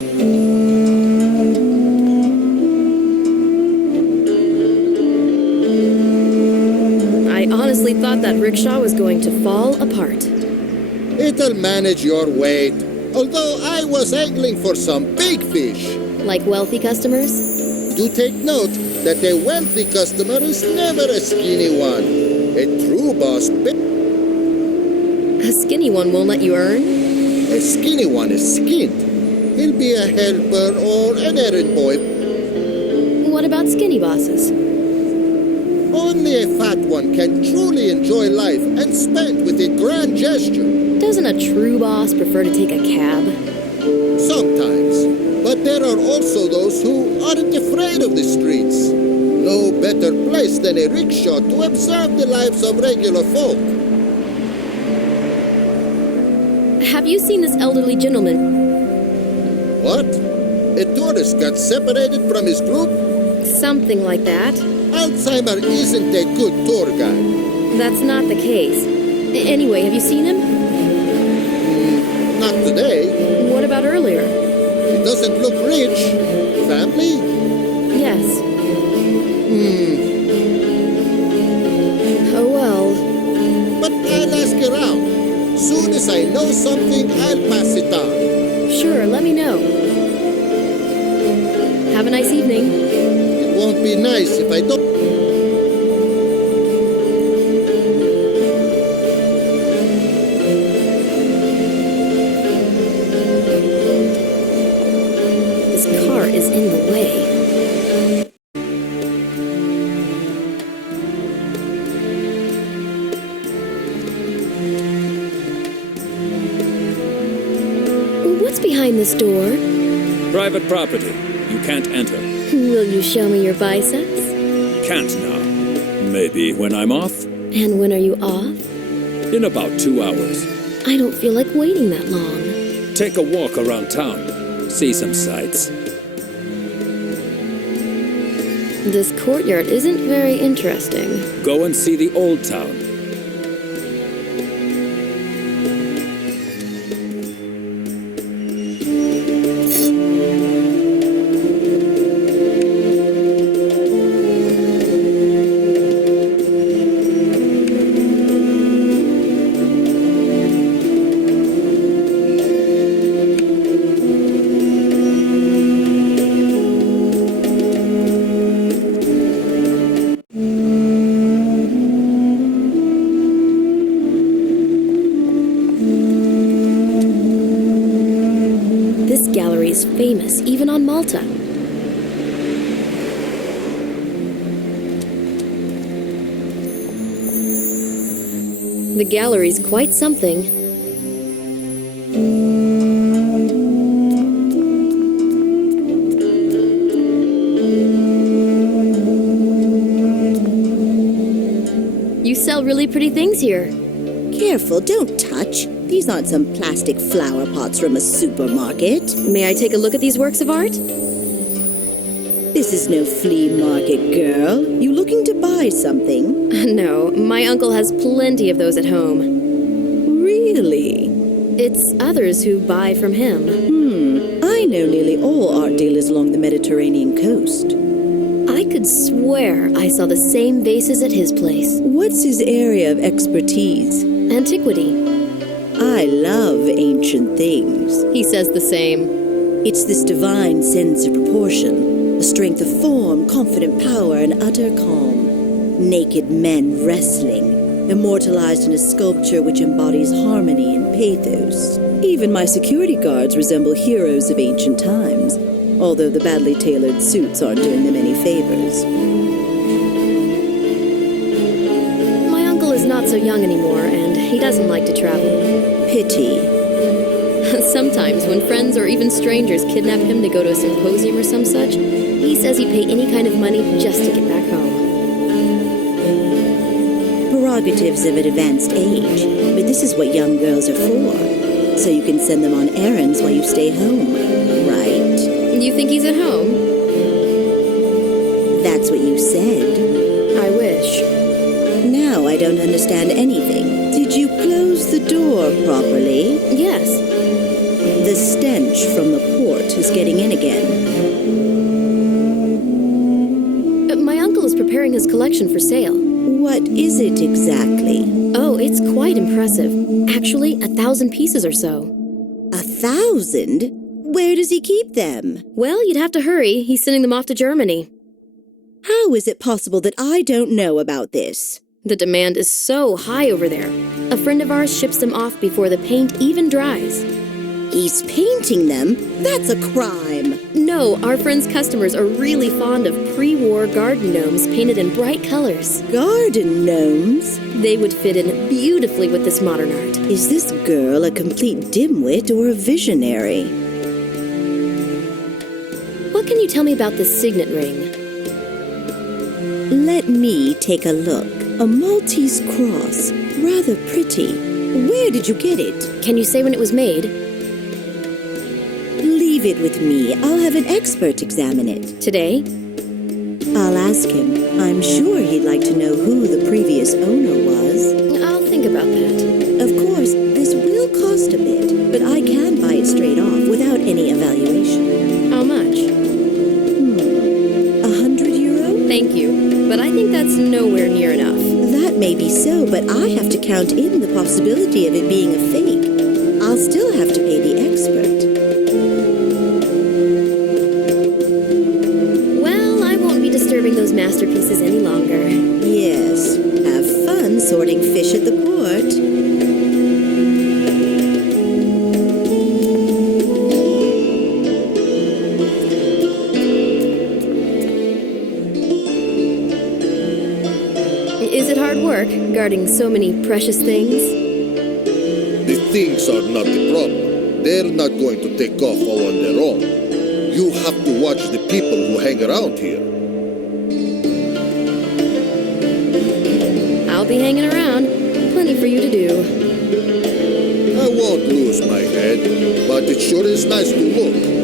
I honestly thought that rickshaw was going to fall apart. It'll manage your weight. Although I was angling for some big fish. Like wealthy customers? Do take note that a wealthy customer is never a skinny one. A true boss. A skinny one won't let you earn? A skinny one is skinned. He'll be a helper or an errand boy. What about skinny bosses? Only a fat one can truly enjoy life and spend with a grand gesture. Doesn't a true boss prefer to take a cab? Sometimes. But there are also those who aren't afraid of the streets. No better place than a rickshaw to observe the lives of regular folk. Have you seen this elderly gentleman? What? A tourist got separated from his group? Something like that. Alzheimer isn't a good tour guide. That's not the case. Anyway, have you seen him? Not today. What about earlier? He doesn't look rich. Family? Yes. Oh well. But I'll ask around. Soon as I know something, I'll pass it on. Sure, let me know. Have a nice evening. It won't be nice if I don't. This car is in the way. What's behind this door? Private property. You can't enter. Will you show me your biceps? Can't now. Maybe when I'm off? And when are you off? In about 2 hours. I don't feel like waiting that long. Take a walk around town. See some sights. This courtyard isn't very interesting. Go and see the old town. Is famous even on Malta. The gallery's quite something. You sell really pretty things here. Careful, don't touch. These aren't some plastic flower pots from a supermarket. May I take a look at these works of art? This is no flea market, girl. You looking to buy something? No, my uncle has plenty of those at home. Really? It's others who buy from him. I know nearly all art dealers along the Mediterranean coast. I could swear I saw the same vases at his place. What's his area of expertise? Antiquity. I love ancient things. He says the same. It's this divine sense of proportion, a strength of form, confident power, and utter calm. Naked men wrestling, immortalized in a sculpture which embodies harmony and pathos. Even my security guards resemble heroes of ancient times, although the badly tailored suits aren't doing them any favors. My uncle is not so young anymore, and he doesn't like to travel. Pity. Sometimes, when friends or even strangers kidnap him to go to a symposium or some such, he says he'd pay any kind of money just to get back home. Prerogatives of an advanced age, but this is what young girls are for. So you can send them on errands while you stay home, right? You think he's at home? That's what you said. I wish. Now I don't understand anything. Did you close the door properly? Yes. The stench from the port is getting in again. My uncle is preparing his collection for sale. What is it exactly? Oh, it's quite impressive. Actually, 1,000 pieces or so. 1,000? Where does he keep them? Well, you'd have to hurry. He's sending them off to Germany. How is it possible that I don't know about this? The demand is so high over there. A friend of ours ships them off before the paint even dries. He's painting them? That's a crime. No, our friend's customers are really fond of pre-war garden gnomes painted in bright colors. Garden gnomes? They would fit in beautifully with this modern art. Is this girl a complete dimwit or a visionary? What can you tell me about this signet ring? Let me take a look. A Maltese cross. Rather pretty. Where did you get it? Can you say when it was made? Leave it with me. I'll have an expert examine it. Today? I'll ask him. I'm sure he'd like to know who the previous owner was. I'll think about that. Of course, this will cost a bit, but I can buy it straight off without any evaluation. How much? €100? Thank you, but I think that's nowhere near enough. That may be so, but I have to count in the possibility of it being a fake. I'll still have to pay the expert. Well, I won't be disturbing those masterpieces any longer. Yes, have fun sorting fish at the port. Is it hard work, guarding so many precious things? The things are not the problem. They're not going to take off all on their own. You have to watch the people who hang around here. I'll be hanging around. Plenty for you to do. I won't lose my head, but it sure is nice to look.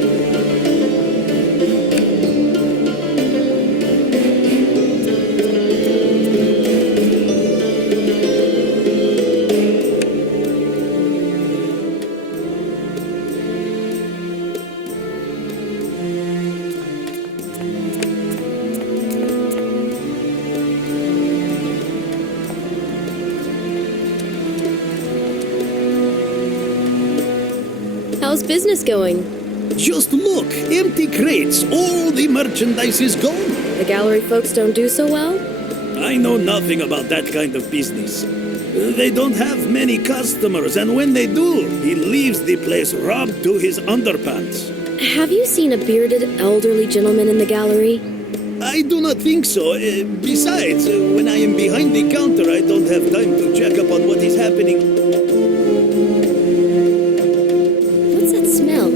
How's business going? Just look, empty crates, all the merchandise is gone. The gallery folks don't do so well? I know nothing about that kind of business. They don't have many customers, and when they do, he leaves the place robbed to his underpants. Have you seen a bearded, elderly gentleman in the gallery? I do not think so. Besides, when I am behind the counter, I don't have time to check up on what is happening. What's that smell?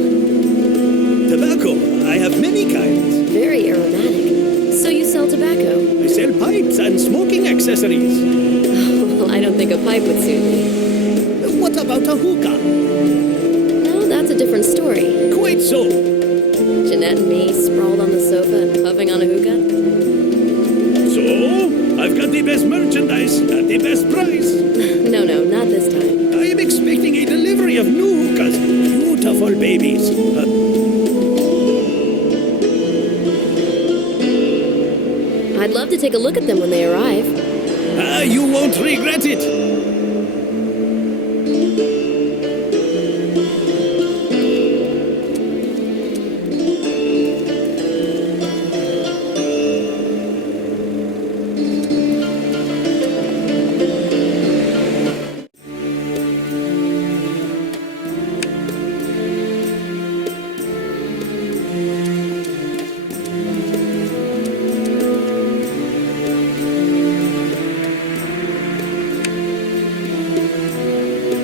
Tobacco, I have many kinds. Very aromatic. So you sell tobacco? I sell pipes and smoking accessories. Well, I don't think a pipe would suit me. What about a hookah? No, that's a different story. Quite so. Jeanette and me sprawled on the sofa and puffing on a hookah. So, I've got the best merchandise at the best price. No, not this time. I am expecting a delivery of new hookahs. Beautiful babies. I'd love to take a look at them when they arrive. You won't regret it.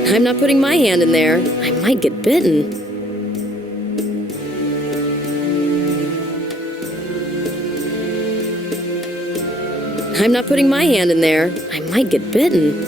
I'm not putting my hand in there. I might get bitten. I'm not putting my hand in there. I might get bitten.